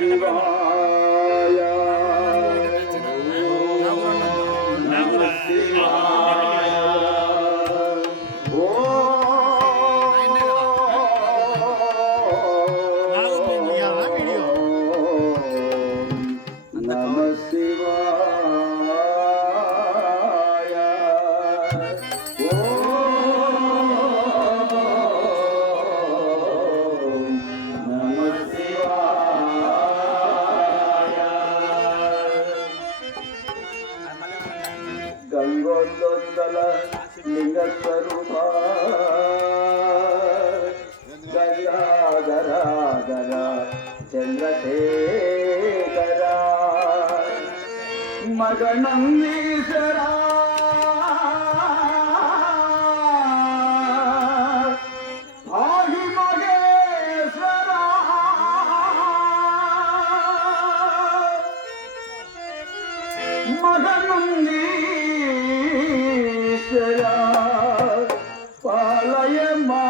శివాయ గంగోల్లల లింగ స్వరూప గంగాధరాధర చంద్రశేఖర మగనందీశ్వర మగనందీశ్వర పాలయమా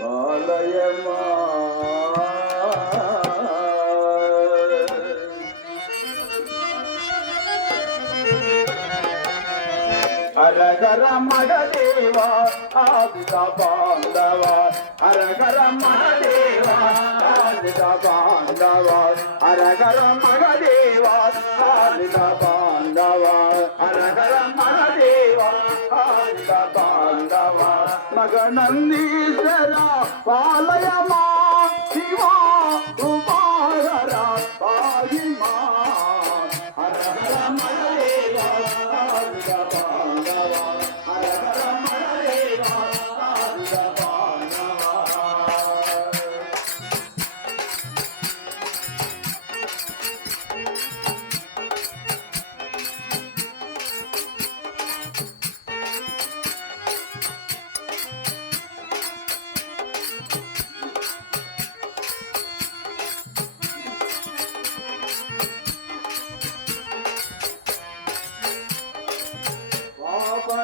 పాలయమా హరహర మగదేవ ఆదిత బాంధవ హరహర మగదేవ ఆదిత బాంధవ హరహర మగదేవ ఆదిత బాంధవ హరహర మగదేవ ఆదిత బాంధవ మగనందీశ్వర పాలయమా శివా ఉపాధర పాహిమా హరహర మగదేవ ఆదిత బాంధవ హరహర మగదేవ ఆదిత బాంధవ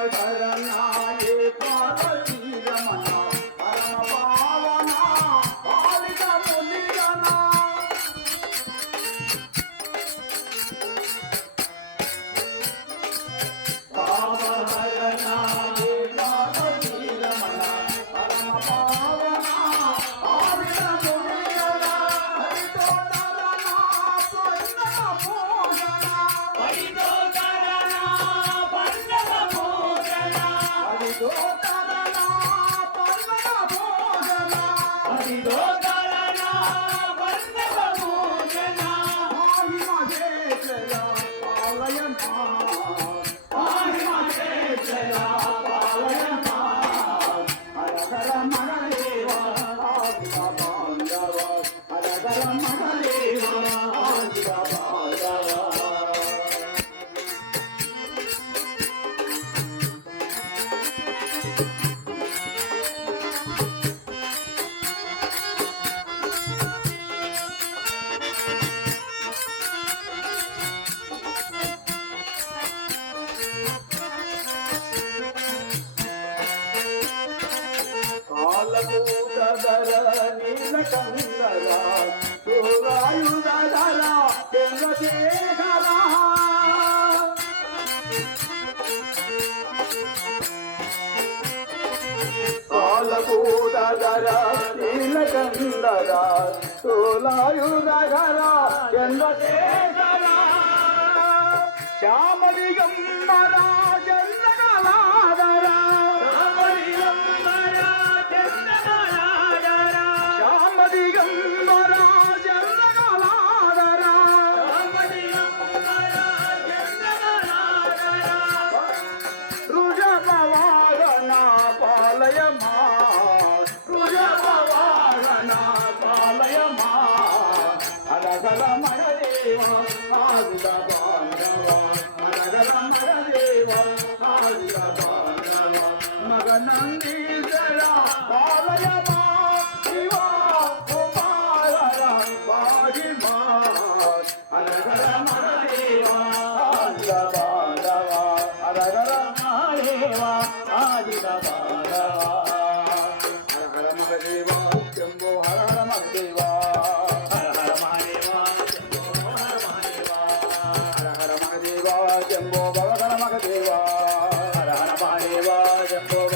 పాపకరణాయే పార్వతీ రమణ పరమ పావన పాలిత మునిగణ పాపకరణాయే పార్వతీ రమణ పరమ పావన పాలిత మునిగణ హరితోటరణ పొన్న పూజన హరితోటరణ పొన్న పూజన హరితోటరణ పొన్న పూజన హరితోటరణ పొన్న పూజన ఆహిమహేశ్వర పాలయమా ఆహిమహేశ్వర పాలయమా హరహర మగదేవ ఆదిత బాంధవ హరహర మగదేవ ఆదిత బాంధవ కాలకూటధర నీలకందర సూరాయుధర చంద్రశేఖర కాలకూటధర నీలకందర సూరాయుధర చంద్రశేఖర శ్యామ దిగంబర చంద్రకళాధర పాలయమా పాలయమా హరహర మగదేవ ఆదిత బాంధవ హరహర మగదేవ ఆదిత బాంధవ మగనందీశ్వర పాలయమా శివా కుమార పాహిమా హరహర మగదేవ ఆదిత బాంధవ హరహర మగదేవ ఆదిత బాంధవ హరహర మగదేవ శంభో